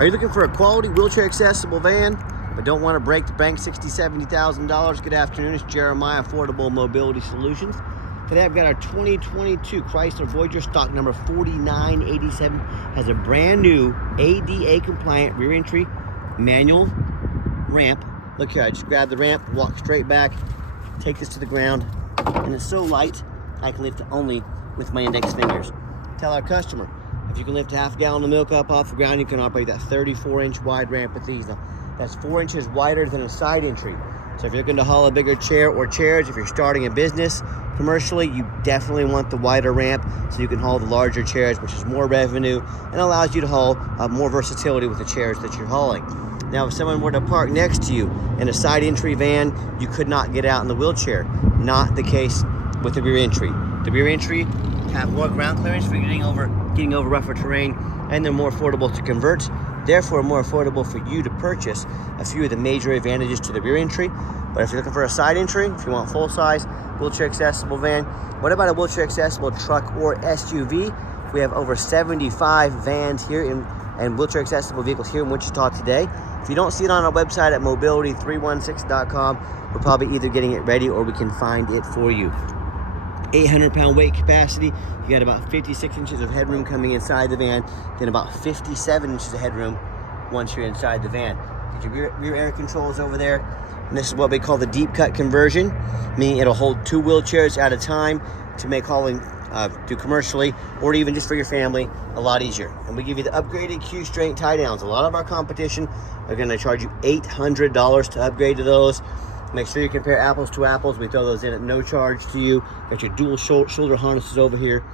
Are you looking for a quality wheelchair accessible van but don't want to break the bank $60,000, $70,000? Good afternoon, it's Jeremiah, Affordable Mobility Solutions. Today I've got our 2022 Chrysler Voyager, stock number 4987. Has a brand new ADA compliant rear entry manual ramp. Look here, I just grab the ramp, walk straight back, take this to the ground, and it's so light I can lift it only with my index fingers. Tell our customer, if you can lift half a gallon of milk up off the ground, you can operate that 34-inch wide ramp with these. Now, that's 4 inches wider than a side entry. So if you're looking to haul a bigger chair or chairs, if you're starting a business commercially, you definitely want the wider ramp so you can haul the larger chairs, which is more revenue and allows you to haul more versatility with the chairs that you're hauling. Now, if someone were to park next to you in a side entry van, you could not get out in the wheelchair. Not the case with the rear entry. The rear entry have more ground clearance for getting over rougher terrain, and they're more affordable to convert, therefore more affordable for you to purchase a few of the major advantages to the rear entry. But if you're looking for a side entry, if you want full-size wheelchair accessible van, what about a wheelchair accessible truck or SUV? We have over 75 vans here and wheelchair accessible vehicles here in Wichita today. If you don't see it on our website at mobility316.com, we're probably either getting it ready or we can find it for you. 800-pound weight capacity. You got about 56 inches of headroom coming inside the van, then about 57 inches of headroom once you're inside the van. Get your rear air controls over there, and this is what we call the deep cut conversion, meaning it'll hold 2 wheelchairs at a time to make hauling do commercially or even just for your family a lot easier. And we give you the upgraded Q strength tie downs. A lot of our competition are going to charge you $800 to upgrade to those. Make sure you compare apples to apples. We throw those in at no charge to you. Got your dual shoulder harnesses over here.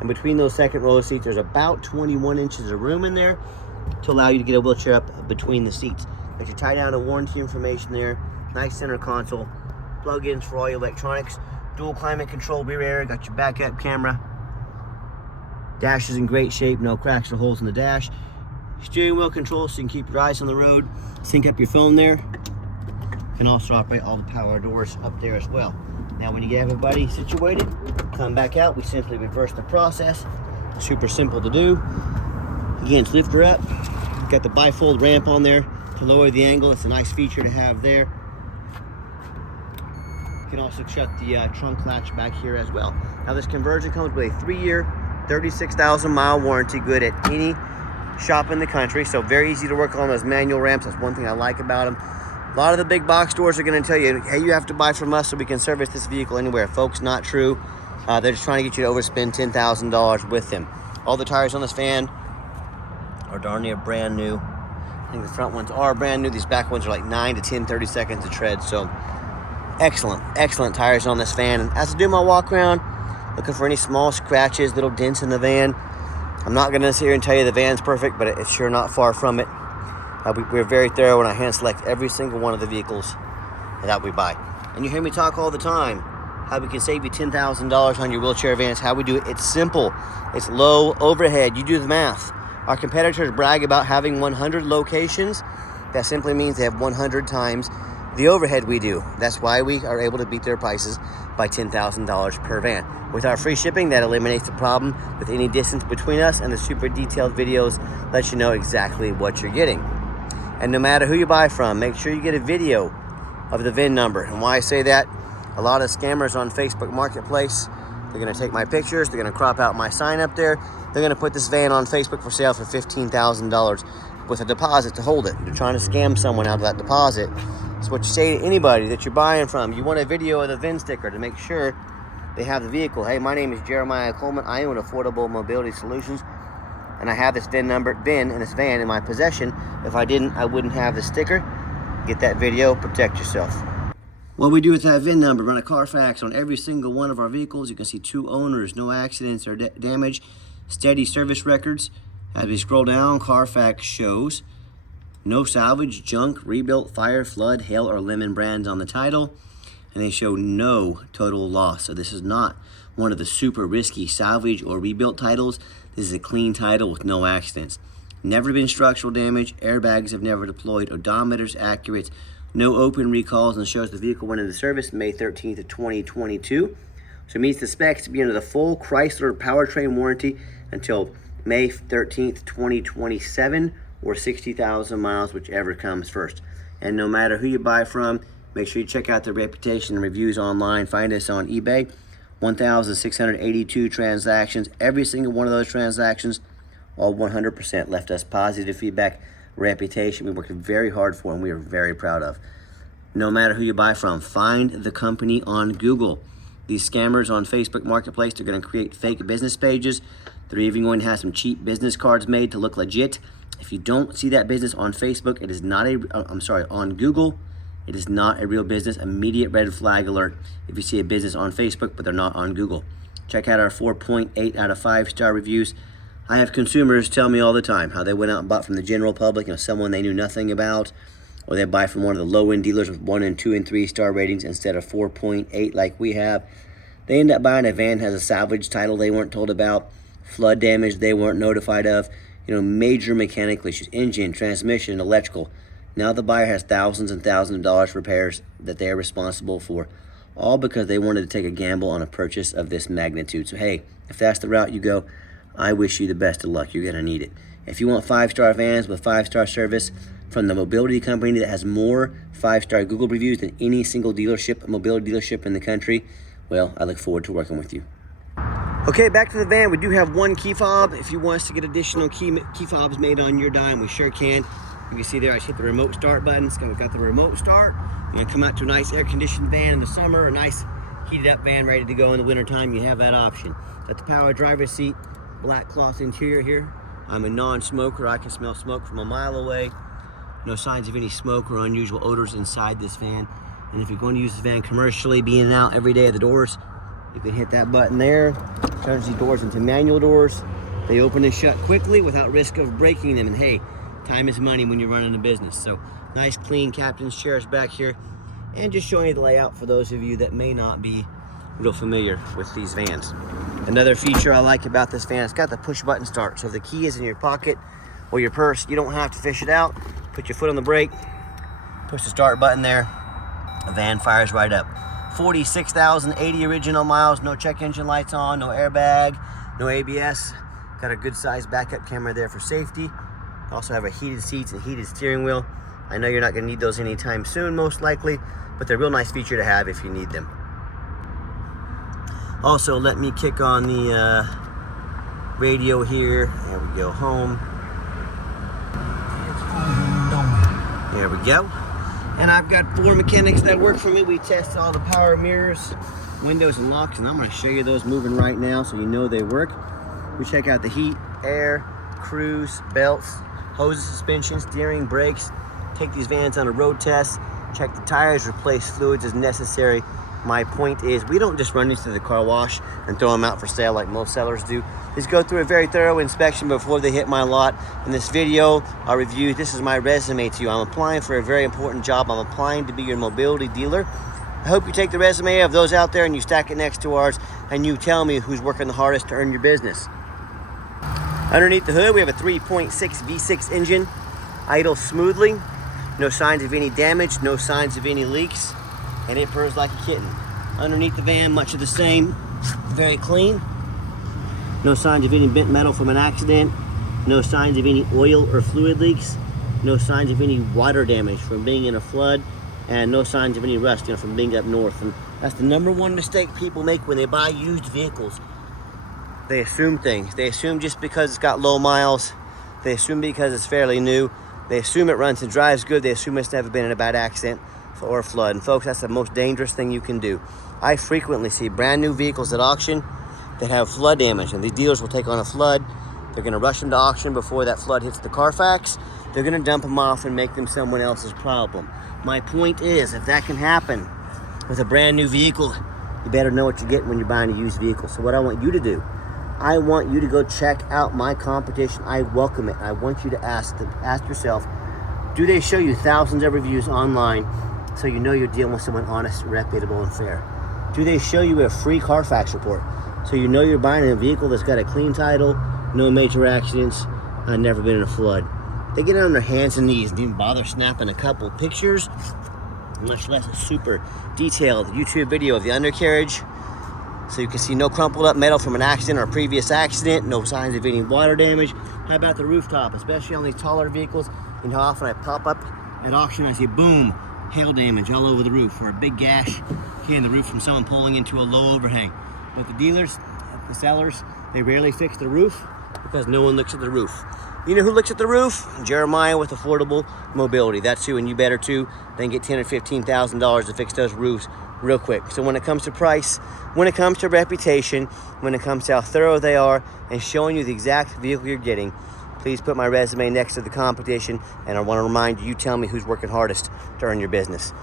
And between those second row of seats, there's about 21 inches of room in there to allow you to get a wheelchair up between the seats. Got your tie down and warranty information there. Nice center console. Plug-ins for all your electronics. Dual climate control rear air. Got your backup camera. Dash is in great shape. No cracks or holes in the dash. Steering wheel control so you can keep your eyes on the road. Sync up your phone there. Can also operate all the power doors up there as well. Now when you get everybody situated, come back out, we simply reverse the process. Super simple to do. Again, it's lift her up. Got the bifold ramp on there to lower the angle. It's a nice feature to have there. You can also shut the trunk latch back here as well. Now this conversion comes with a 3-year, 36,000-mile warranty, good at any shop in the country. So very easy to work on those manual ramps. That's one thing I like about them. A lot of the big box stores are going to tell you, hey, you have to buy from us so we can service this vehicle anywhere. Folks, not true. They're just trying to get you to overspend $10,000 with them. All the tires on this van are darn near brand new. I think the front ones are brand new. These back ones are like 9 to 10, 30 seconds of tread. So excellent tires on this van. And as I do my walk around, looking for any small scratches, little dents in the van. I'm not going to sit here and tell you the van's perfect, but it's sure not far from it. We're very thorough when I hand select every single one of the vehicles that we buy. And you hear me talk all the time how we can save you $10,000 on your wheelchair vans. How we do it, it's simple. It's low overhead. You do the math. Our competitors brag about having 100 locations. That simply means they have 100 times the overhead we do. That's why we are able to beat their prices by $10,000 per van. With our free shipping, that eliminates the problem with any distance between us, and the super detailed videos let you know exactly what you're getting. And no matter who you buy from, make sure you get a video of the VIN number. And why I say that, a lot of scammers on Facebook Marketplace, they're gonna take my pictures, they're gonna crop out my sign up there, they're gonna put this van on Facebook for sale for $15,000 with a deposit to hold it. They're trying to scam someone out of that deposit. So what you say to anybody that you're buying from, you want a video of the VIN sticker to make sure they have the vehicle. Hey, my name is Jeremiah Coleman. I own Affordable Mobility Solutions, and I have this VIN in this van in my possession. If I didn't, I wouldn't have the sticker. Get that video, protect yourself. What we do with that VIN number, run a Carfax on every single one of our vehicles. You can see 2 owners, no accidents or damage, steady service records. As we scroll down, Carfax shows no salvage, junk, rebuilt, fire, flood, hail, or lemon brands on the title. And they show no total loss. So this is not one of the super risky salvage or rebuilt titles. This is a clean title with no accidents. Never been structural damage, airbags have never deployed, odometer's accurate, no open recalls, and shows the vehicle went into service May 13th of 2022. So it meets the specs to be under the full Chrysler powertrain warranty until May 13th, 2027, or 60,000 miles, whichever comes first. And no matter who you buy from, make sure you check out the reputation and reviews online. Find us on eBay. 1,682 transactions. Every single one of those transactions, all 100% left us positive feedback, reputation we worked very hard for and we are very proud of. No matter who you buy from, find the company on Google. These scammers on Facebook Marketplace, they're going to create fake business pages. They're even going to have some cheap business cards made to look legit. If you don't see that business on Facebook, it is not on Google, it is not a real business. Immediate red flag alert if you see a business on Facebook, but they're not on Google. Check out our 4.8 out of 5-star reviews. I have consumers tell me all the time how they went out and bought from the general public, someone they knew nothing about, or they buy from one of the low-end dealers with 1 and 2 and 3-star ratings instead of 4.8 like we have. They end up buying a van that has a salvage title they weren't told about, flood damage they weren't notified of, major mechanical issues, engine, transmission, electrical. Now the buyer has thousands and thousands of dollars for repairs that they are responsible for, all because they wanted to take a gamble on a purchase of this magnitude. So hey, if that's the route you go, I wish you the best of luck. You're gonna need it. If you want 5-star vans with 5-star service from the mobility company that has more 5-star Google reviews than any single mobility dealership in the country, well, I look forward to working with you. Okay, back to the van. We do have one key fob. If you want us to get additional key fobs made on your dime, we sure can. You can see there, I just hit the remote start button. It's got the remote start. You're gonna come out to a nice air-conditioned van in the summer, a nice heated-up van ready to go in the wintertime. You have that option. Got the power driver's seat, black cloth interior here. I'm a non-smoker. I can smell smoke from a mile away. No signs of any smoke or unusual odors inside this van. And if you're going to use this van commercially, be in and out every day of the doors, you can hit that button there. Turns these doors into manual doors. They open and shut quickly without risk of breaking them. And hey, time is money when you're running a business. So nice clean captain's chairs back here. And just showing you the layout for those of you that may not be real familiar with these vans. Another feature I like about this van, it's got the push button start. So if the key is in your pocket or your purse, you don't have to fish it out. Put your foot on the brake, push the start button there, the van fires right up. 46,080 original miles, no check engine lights on, no airbag, no ABS. Got a good sized backup camera there for safety. Also have a heated seats and heated steering wheel. I know you're not gonna need those anytime soon, most likely, but they're a real nice feature to have if you need them. Also, let me kick on the radio here. There we go, home. There we go. And I've got 4 mechanics that work for me. We test all the power mirrors, windows, and locks, and I'm gonna show you those moving right now so you know they work. We check out the heat, air, cruise, belts, hoses, suspension, steering, brakes. Take these vans on a road test, check the tires, replace fluids as necessary. My point is, we don't just run these to the car wash and throw them out for sale like most sellers do. These go through a very thorough inspection before they hit my lot. In this video, our review, this is my resume to you. I'm applying for a very important job. I'm applying to be your mobility dealer. I hope you take the resume of those out there and you stack it next to ours and you tell me who's working the hardest to earn your business. Underneath the hood, we have a 3.6 V6 engine, idles smoothly. No signs of any damage, no signs of any leaks, and it purrs like a kitten. Underneath the van, much of the same, very clean. No signs of any bent metal from an accident, no signs of any oil or fluid leaks, no signs of any water damage from being in a flood, and no signs of any rust from being up north. And that's the #1 mistake people make when they buy used vehicles. They assume things. They assume just because it's got low miles, they assume because it's fairly new, they assume it runs and drives good, they assume it's never been in a bad accident or a flood. And folks, that's the most dangerous thing you can do. I frequently see brand new vehicles at auction that have flood damage, and these dealers will take on a flood. They're gonna rush them to auction before that flood hits the Carfax. They're gonna dump them off and make them someone else's problem. My point is, if that can happen with a brand new vehicle, you better know what you're getting when you're buying a used vehicle. So what I want you to do, I want you to go check out my competition. I welcome it. I want you to ask yourself, do they show you thousands of reviews online so you know you're dealing with someone honest, reputable, and fair? Do they show you a free Carfax report so you know you're buying a vehicle that's got a clean title, no major accidents, never been in a flood? They get on their hands and knees and didn't bother snapping a couple pictures, much less a super detailed YouTube video of the undercarriage, so you can see no crumpled up metal from an accident or a previous accident, no signs of any water damage, How about the rooftop, especially on these taller vehicles? You know how often I pop up at auction, I see boom, hail damage all over the roof, or a big gash here in the roof from someone pulling into a low overhang. But the dealers, the sellers, they rarely fix the roof because no one looks at the roof. You know who looks at the roof? Jeremiah with Affordable Mobility. That's who, and you better too. Then get $10,000 or $15,000 to fix those roofs real quick. So when it comes to price, when it comes to reputation, when it comes to how thorough they are and showing you the exact vehicle you're getting, please put my resume next to the competition, and I want to remind you, you tell me who's working hardest to earn your business.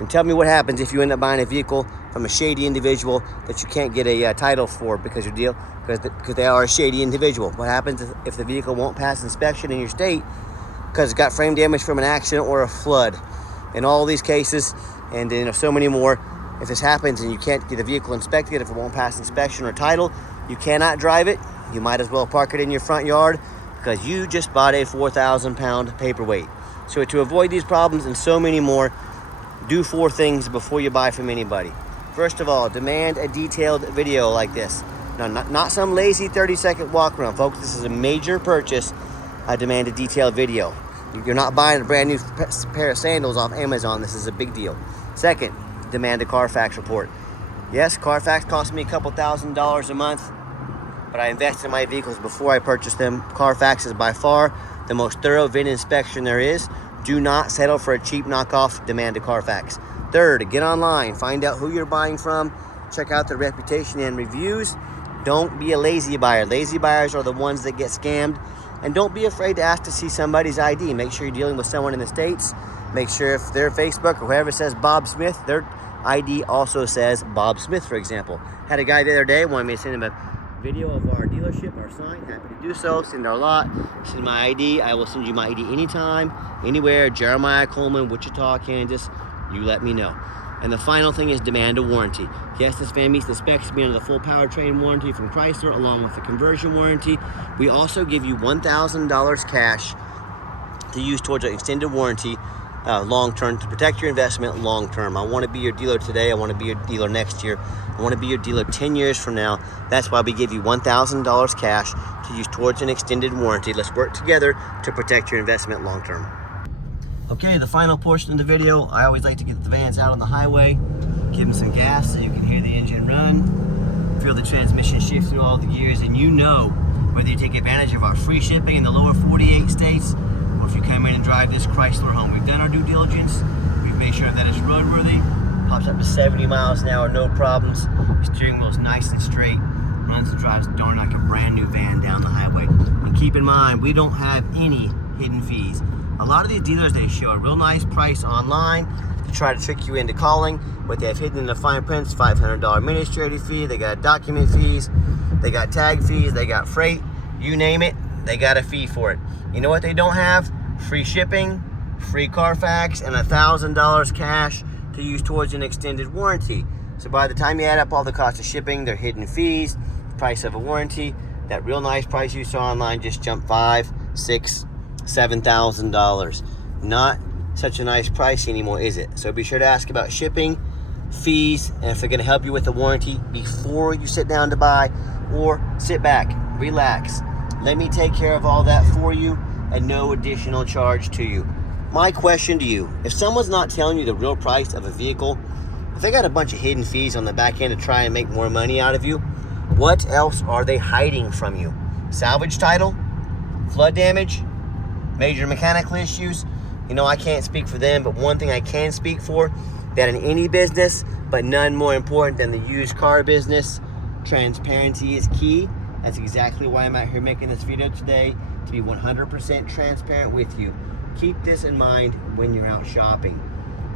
And tell me what happens if you end up buying a vehicle from a shady individual that you can't get a title for because they are a shady individual. What happens if the vehicle won't pass inspection in your state because it's got frame damage from an accident or a flood? In all these cases, and so many more, if this happens and you can't get the vehicle inspected, if it won't pass inspection or title, you cannot drive it. You might as well park it in your front yard because you just bought a 4,000-pound paperweight. So to avoid these problems and so many more, do 4 things before you buy from anybody. First of all, demand a detailed video like this. No, not some lazy 30-second walk around, folks. This is a major purchase. I demand a detailed video. You're not buying a brand new pair of sandals off Amazon. This is a big deal. Second, demand a Carfax report. Yes, Carfax costs me a couple $1,000s a month, but I invest in my vehicles before I purchase them. Carfax is by far the most thorough VIN inspection there is. Do not settle for a cheap knockoff. Demand a Carfax. Third, get online. Find out who you're buying from. Check out their reputation and reviews. Don't be a lazy buyer. Lazy buyers are the ones that get scammed. And don't be afraid to ask to see somebody's ID. Make sure you're dealing with someone in the States. Make sure if their Facebook or whoever says Bob Smith, their ID also says Bob Smith, for example. Had a guy the other day wanted me to send him a video of our dealership, our sign. Happy to do so. Send our lot. Send my ID. I will send you my ID anytime, anywhere. Jeremiah Coleman, Wichita, Kansas. You let me know. And the final thing is demand a warranty. Yes, this van meets the specs to be under the full powertrain warranty from Chrysler, along with the conversion warranty. We also give you $1,000 cash to use towards an extended warranty long-term, to protect your investment long-term. I want to be your dealer today. I want to be your dealer next year. I want to be your dealer 10 years from now. That's why we give you $1,000 cash to use towards an extended warranty. Let's work together to protect your investment long-term. Okay, the final portion of the video, I always like to get the vans out on the highway, give them some gas so you can hear the engine run, feel the transmission shift through all the gears, and you know whether you take advantage of our free shipping in the lower 48 states, or if you come in and drive this Chrysler home. We've done our due diligence, we've made sure that it's roadworthy, pops up to 70 miles an hour, no problems, steering wheel's nice and straight, runs and drives darn like a brand new van down the highway. And keep in mind, we don't have any hidden fees. A lot of these dealers, they show a real nice price online to try to trick you into calling. What they have hidden in the fine print is $500 administrative fee. They got document fees, they got tag fees, they got freight, you name it, they got a fee for it. You know what they don't have? Free shipping, free Carfax, and $1,000 cash to use towards an extended warranty. So by the time you add up all the cost of shipping, their hidden fees, the price of a warranty, that real nice price you saw online just jumped $5,000, $6,000, $7,000. Not such a nice price anymore, is it? So be sure to ask about shipping, fees, and if they're going to help you with the warranty before you sit down to buy, or sit back, relax. Let me take care of all that for you and no additional charge to you. My question to you, if someone's not telling you the real price of a vehicle, if they got a bunch of hidden fees on the back end to try and make more money out of you, what else are they hiding from you? Salvage title? Flood damage? Major mechanical issues? You know, I can't speak for them, but one thing I can speak for, that in any business, but none more important than the used car business, transparency is key. That's exactly why I'm out here making this video today, to be 100% transparent with you. Keep this in mind when you're out shopping.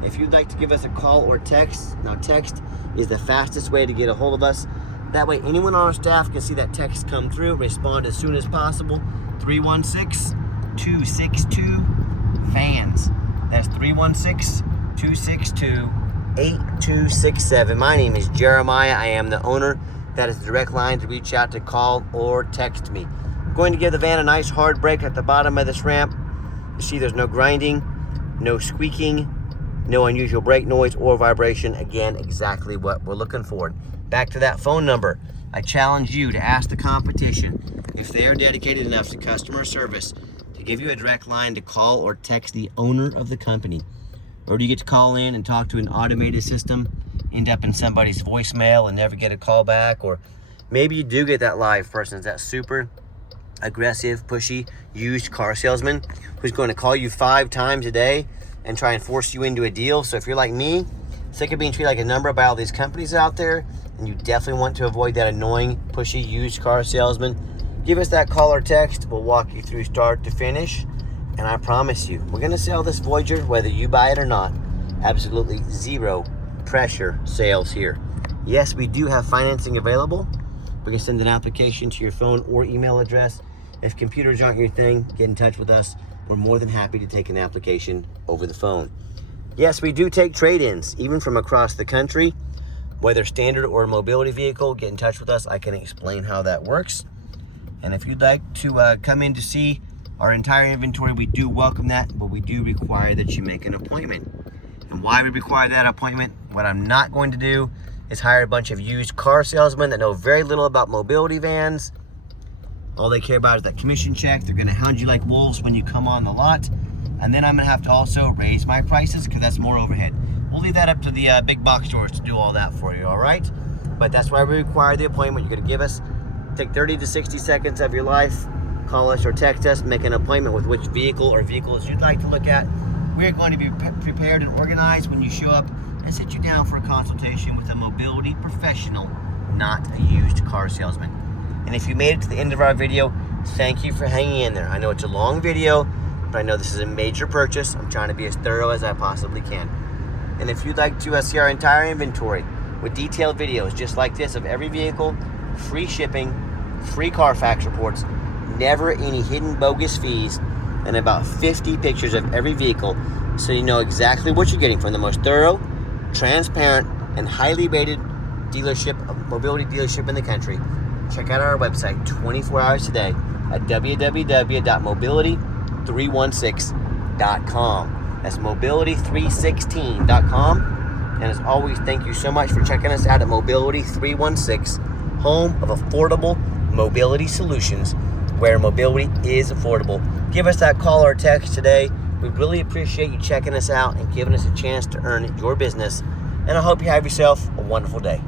If you'd like to give us a call or text, now text is the fastest way to get a hold of us. That way anyone on our staff can see that text come through, respond as soon as possible. 316-262-FANS. That's 316-262-8267. My name is Jeremiah. I am the owner. That is the direct line to reach out to, call or text me. I'm going to give the van a nice hard brake at the bottom of this ramp. You see there's no grinding, no squeaking, no unusual brake noise or vibration. Again, exactly what we're looking for. Back to that phone number, I challenge you to ask the competition if they are dedicated enough to customer service to give you a direct line to call or text the owner of the company. Or do you get to call in and talk to an automated system, end up in somebody's voicemail and never get a call back? Or maybe you do get that live person, that super aggressive, pushy, used car salesman who's going to call you 5 times a day and try and force you into a deal. So if you're like me, sick of being treated like a number by all these companies out there, and you definitely want to avoid that annoying, pushy, used car salesman, give us that call or text. We'll walk you through start to finish. And I promise you, we're going to sell this Voyager whether you buy it or not. Absolutely zero pressure sales here. Yes, we do have financing available. We can send an application to your phone or email address. If computers aren't your thing, get in touch with us. We're more than happy to take an application over the phone. Yes, we do take trade-ins, even from across the country. Whether standard or a mobility vehicle, get in touch with us. I can explain how that works. And if you'd like to come in to see our entire inventory, we do welcome that, but we do require that you make an appointment. And why we require that appointment, what I'm not going to do is hire a bunch of used car salesmen that know very little about mobility vans. All they care about is that commission check. They're gonna hound you like wolves when you come on the lot. And then I'm gonna have to also raise my prices because that's more overhead. We'll leave that up to the big box stores to do all that for you, all right? But that's why we require the appointment. You're gonna give us, take 30 to 60 seconds of your life, call us or text us, make an appointment with which vehicle or vehicles you'd like to look at. We're going to be prepared and organized when you show up and sit you down for a consultation with a mobility professional, not a used car salesman. And if you made it to the end of our video, thank you for hanging in there. I know it's a long video, but I know this is a major purchase. I'm trying to be as thorough as I possibly can. And if you'd like to see our entire inventory with detailed videos just like this of every vehicle, free shipping, free Carfax reports, never any hidden bogus fees, and about 50 pictures of every vehicle so you know exactly what you're getting from the most thorough, transparent, and highly rated dealership, mobility dealership in the country, check out our website 24 hours a day at www.mobility316.com. That's mobility316.com. And as always, thank you so much for checking us out at Mobility 316, home of affordable mobility solutions, where mobility is affordable. Give us that call or text today. We really appreciate you checking us out and giving us a chance to earn your business. And I hope you have yourself a wonderful day.